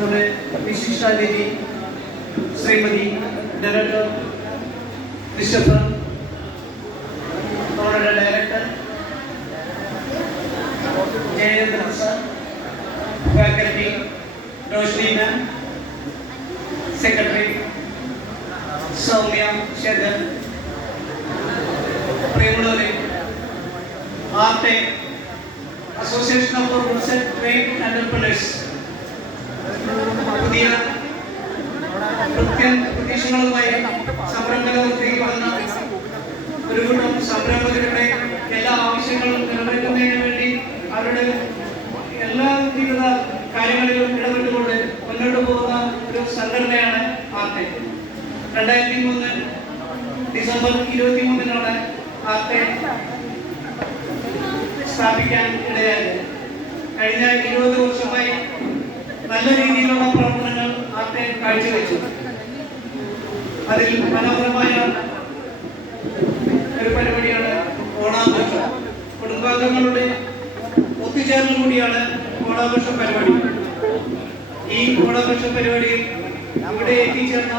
നമ്മുടെ വിശിഷ്ടാതിഥി Shrimati director Christopher, നമ്മുടെ director Jayendra sir, faculty Roshni മാം, secretary Soumya Shekhar, പ്രിയമുള്ളവരെ, arte association of Roots and trade enterprises പുതിയ പ്രതീക്ഷകളുമായി സംരംഭകർക്ക് വന്ന ഒരു കൂട്ടം സംരംഭകരുടെ എല്ലാ ആവശ്യങ്ങളും നിറവേറ്റുന്നതിന് വേണ്ടി അവരുടെ എല്ലാ വ്യക്തിഗത കാര്യങ്ങളിലും ഇടപെട്ടുകൊണ്ട് മുന്നോട്ട് പോകുന്ന ഒരു സംഘടനയാണ് ആർട്ടെ. 2003 ഡിസംബർ 23 ആർട്ടെ സ്ഥാപിക്കാൻ ഇടയായത്. കഴിഞ്ഞ 20 വർഷമായി നല്ല രീതിയിലുള്ള പ്രവർത്തനങ്ങൾ ആർട്ടെ കാഴ്ചവെച്ചു. അതിൽ മനോഹരമായ ഒരു പരിപാടിയാണ് ഓണാഘോഷം. കുടുംബാംഗങ്ങളുടെ ഒത്തുചേരൽ കൂടിയാണ് ഓണാഘോഷ പരിപാടി. ഈ ഓണാഘോഷ പരിപാടിയിൽ ഇവിടെ എത്തിച്ചേർന്ന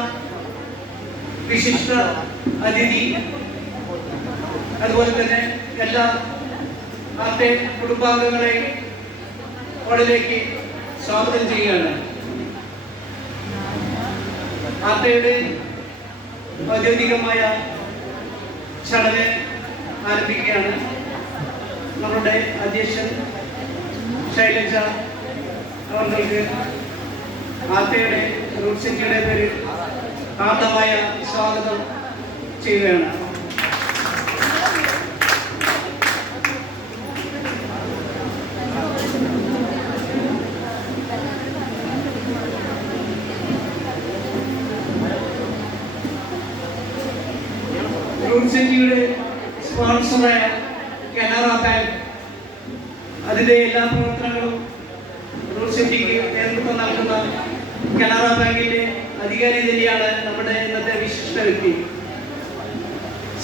വിശിഷ്ട അതിഥി, അതുപോലെ തന്നെ എല്ലാ ആർട്ടെ കുടുംബാംഗങ്ങളെ ഓടിലേക്ക് സ്വാഗതം ചെയ്യുകയാണ്. ആർട്ടെയുടെ ഔദ്യോഗികമായ ചടങ്ങ് ആരംഭിക്കുകയാണ്. നമ്മുടെ അധ്യക്ഷൻ ശൈലജ അവർക്ക് ആർട്ടെയുടെ റൂട്ട് സിറ്റിയുടെ പേരിൽ ആർദ്രമായ സ്വാഗതം ചെയ്യുകയാണ്. റൂട്ട് സിറ്റിയുടെ സ്പോൺസറായ കനറ ബാങ്ക്, അതിൻ്റെ എല്ലാ പ്രവർത്തനങ്ങളും റൂട്ട് സിറ്റിക്ക് നേതൃത്വം നൽകുന്ന കനറ ബാങ്കിന്റെ അധികാരി തന്നെയാണ് നമ്മുടെ ഇന്നത്തെ വിശിഷ്ട വ്യക്തി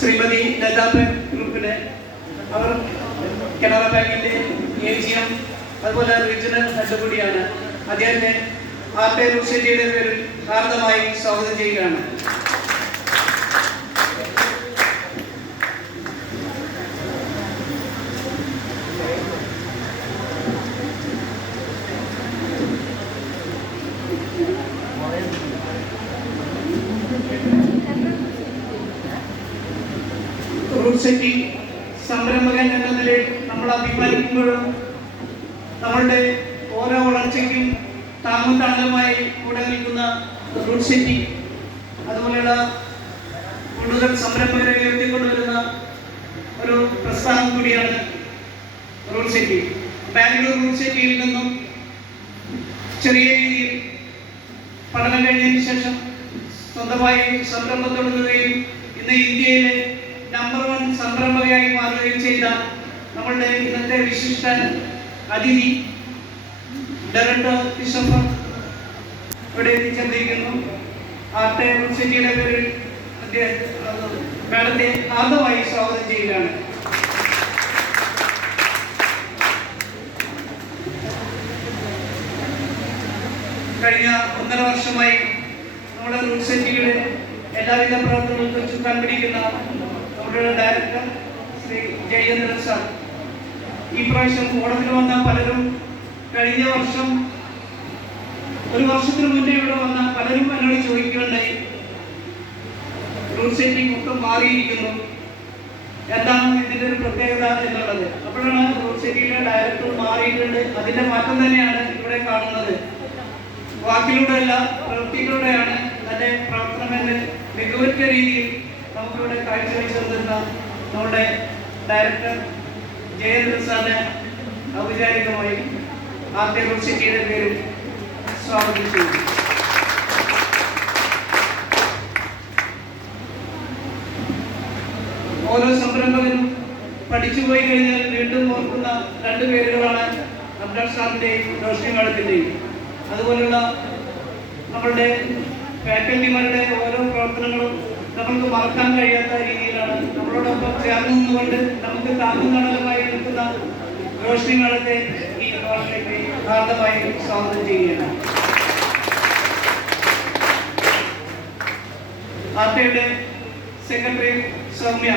ശ്രീമതി ലതാബ് ഗ്രൂപ്പിലെ. അവർ കനറ ബാങ്കിന്റെ AGM അതുപോലെ റീജിയണൽ ഹെഡ് കൂടിയാണ്. അദ്ദേഹത്തെ ആർട്ടെ റൂട്ട് സിറ്റിയുടെ പേരിൽ ഹാർദമായി സ്വാഗതം ചെയ്യുകയാണ്. റൂട്ട് സിറ്റി സംരംഭകൻ എന്ന നിലയിൽ നമ്മൾ അഭിമാനിക്കുമ്പോഴും നമ്മളുടെ ഓരോ വളർച്ചയ്ക്കും താങ്ങും തണലുമായി കൂടെ നിൽക്കുന്ന റൂട്ട് സിറ്റി, അതുപോലെയുള്ള കൂടുതൽ സംരംഭകരെ ഉയർത്തിക്കൊണ്ടുവരുന്ന ഒരു പ്രസ്ഥാനം കൂടിയാണ് റൂട്ട് സിറ്റി. ബാംഗ്ലൂർ റൂട്ട് സിറ്റിയിൽ നിന്നും ചെറിയ രീതിയിൽ പഠനം കഴിഞ്ഞതിന് ശേഷം സ്വന്തമായി സംരംഭം തുടങ്ങുകയും ഇന്ന് ഇന്ത്യയിലെ നമ്പർ 1 സംരംഭകയായി മാറുകയും ചെയ്ത നമ്മളുടെ ഇന്നത്തെ വിശിഷ്ട അതിഥി ഡയറക്ടർ ക്രിസ്റ്റഫർ ഇവിടെ എത്തിച്ചേർന്നിരിക്കുന്നു. ആർട്ടെ റൂട്ട് സിറ്റിയുടെ പേരിൽ മാഡത്തെ ആദ്യമായി സ്വാഗതം ചെയ്യുകയാണ്. കഴിഞ്ഞ 1.5 വർഷമായി നമ്മുടെ റൂട്ട് സിറ്റിയുടെ എല്ലാവിധ പ്രവർത്തനങ്ങൾക്കും ചുക്കാൻ പിടിക്കുന്ന നമ്മുടെ ഡയറക്ടർ ശ്രീ ജയേന്ദ്ര സർ, ഈ പ്രാവശ്യം ഓണത്തിന് വന്ന പലരും, കഴിഞ്ഞ വർഷം 1 വർഷത്തിന് മുന്നേ ഇവിടെ വന്ന പലരും എന്നോട് ചോദിക്കുകയുണ്ടായി, റൂട്ട് സിറ്റി മൊത്തം മാറിയിരിക്കുന്നു, എന്താണ് ഇതിൻ്റെ ഒരു പ്രത്യേകത എന്നുള്ളത്. അപ്പോഴാണ് റൂട്ട് സിറ്റിയിലെ ഡയറക്ടർ മാറിയിട്ടുണ്ട്. അതിൻ്റെ മാറ്റം തന്നെയാണ് ഇവിടെ കാണുന്നത്. വാക്കിലൂടെയല്ല, പ്രവൃത്തിയിലൂടെയാണ് തൻ്റെ പ്രവർത്തനമെന്ന് മികവുറ്റ രീതിയിൽ നമുക്കിവിടെ കാഴ്ചവെച്ചിരുന്ന നമ്മുടെ ഡയറക്ടർ ജയേന്ദ്ര സാറിനെ ഔപചാരികമായി ആർട്ടെ റൂട്ട് സിറ്റിയുടെ പേരിൽ സ്വാഗതം ചെയ്യുന്നു. ഓരോ സംരംഭകനും പഠിച്ചു പോയി കഴിഞ്ഞാൽ വീണ്ടും ഓർക്കുന്ന 2 പേരുകളാണ് അബ്ദുൾ സാറിൻ്റെയും റോഷ്നി മാഡത്തിൻ്റെയും. അതുപോലുള്ള നമ്മളുടെ ഫാക്കൽറ്റിമാരുടെ ഓരോ പ്രവർത്തനങ്ങളും നമുക്ക് മറക്കാൻ കഴിയാത്ത രീതിയിലാണ്. നമ്മളോടൊപ്പം ചേർന്ന് നിന്നുകൊണ്ട് നമുക്ക് താങ്ങും തണലുമായി നിൽക്കുന്ന റോഷ്നി മേളത്തെ ഈ ഹാളിലേക്ക് ഹാർദമായി സ്വാഗതം ചെയ്യുകയാണ്. ആർട്ടയുടെ സെക്രട്ടറി സൗമ്യ,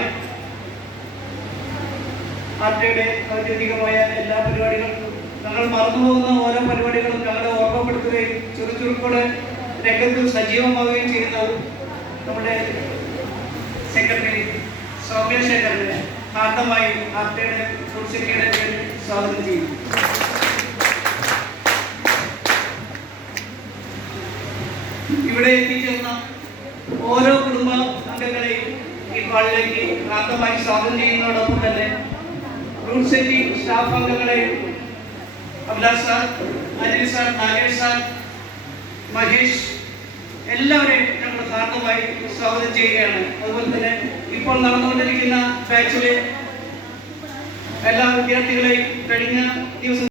ആർട്ടയുടെ ഔദ്യോഗികമായ എല്ലാ പരിപാടികൾക്കും ഞങ്ങൾ മറന്നുപോകുന്ന ഓരോ പരിപാടികളും ഞങ്ങളെ ഓർമ്മപ്പെടുത്തുകയും ചുറുചുറുക്കോടെ രംഗത്ത് സജീവമാവുകയും ചെയ്യുന്ന നമ്മുടെ സെക്രട്ടറി സൗമ്യ ശേഖരനെ ഹാർദമായി ആർട്ടയുടെ സൊസൈറ്റിയുടെ പേരിൽ സ്വാഗതം ചെയ്യുന്നു. ഇവിടെ എത്തിച്ചേർന്ന ഓരോ കുടുംബ അംഗങ്ങളെയും ഈ ഹാളിലേക്ക് ഹാർദമായി സ്വാഗതം ചെയ്യുന്നതോടൊപ്പം തന്നെ റൂട്ട് സെറ്റി സ്റ്റാഫ് അംഗങ്ങളെയും Abhilash sir, Anil sir, Nagesh sir, Mahesh എല്ലാവരെയും ഞങ്ങൾ ഹാർദമായി സ്വാഗതം ചെയ്യുകയാണ്. അതുപോലെ തന്നെ ഇപ്പോൾ നടന്നുകൊണ്ടിരിക്കുന്ന ബാച്ചിലെ എല്ലാ വിദ്യാർത്ഥികളെയും കഴിഞ്ഞ ദിവസം